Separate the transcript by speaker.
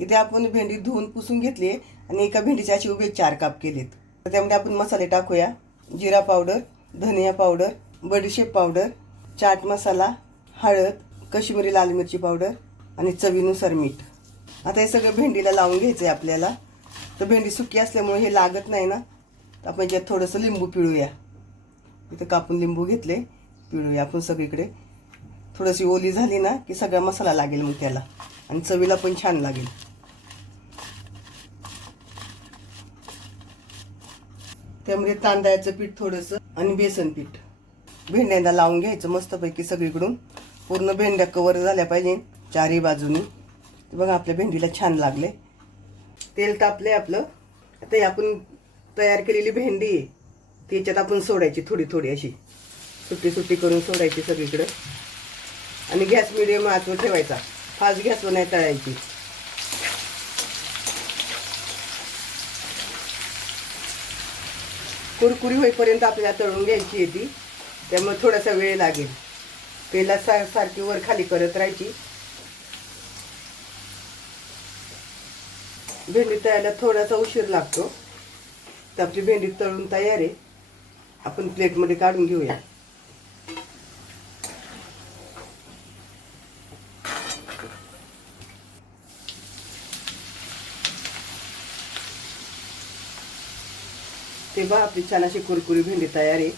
Speaker 1: इथे आपण भेंडी धुवून पुसून घेतली आणि एका भेंडीचे असे उभे चार काप केलेत. तर त्यामध्ये आपण मसाले टाकूया. जिरा पावडर धनिया पावडर बडीशेप पावडर चाट मसाला हळद कश्मीरी लाल मिरची पावडर आणि चवीनुसार मीठ. आता हे सगळं भेंडीला लावून घ्यायचं आहे आपल्याला. तर भेंडी सुकी असल्यामुळे हे लागत नाही ना. तर आपण याच्यात थोडंसं लिंबू पिळूया. इथं कापून लिंबू घेतले पिळूया आपण सगळीकडे. थोडीशी ओली झाली ना की सगळा मसाला लागेल मग त्याला. आणि चवीला पण छान लागेल. त्यामध्ये तांदळाचं पीठ थोडंसं आणि बेसन पीठ. भेंड्यांना लावून घ्यायचं मस्तपैकी सगळीकडून. पूर्ण भेंड्या कवर झाल्या पाहिजे चारही बाजूनी. बघा आपल्या भेंडीला छान लागले. तेल तापले आपलं. आता आपण तयार केलेली भेंडी आहे त्याच्यात आपण सोडायची थोडी थोडी अशी. सुट्टी सुट्टी करून सोडायची सगळीकडं. आणि गॅस मिडियम आतवर ठेवायचा. फास्ट गॅसवर नाही तळायची. कुरकुरी होईपर्यंत आपल्याला तळून घ्यायची आहे ती. त्यामुळे थोडासा वेळ लागेल. पहिला सा सारखी वर खाली करत राहायची. भेंडी तळायला थोडासा उशीर लागतो. तर आपली भेंडी तळून तयार आहे. आपण प्लेटमध्ये काढून घेऊया. ते बा आपली छान अशी कुरकुरी भेंडी तयार आहे.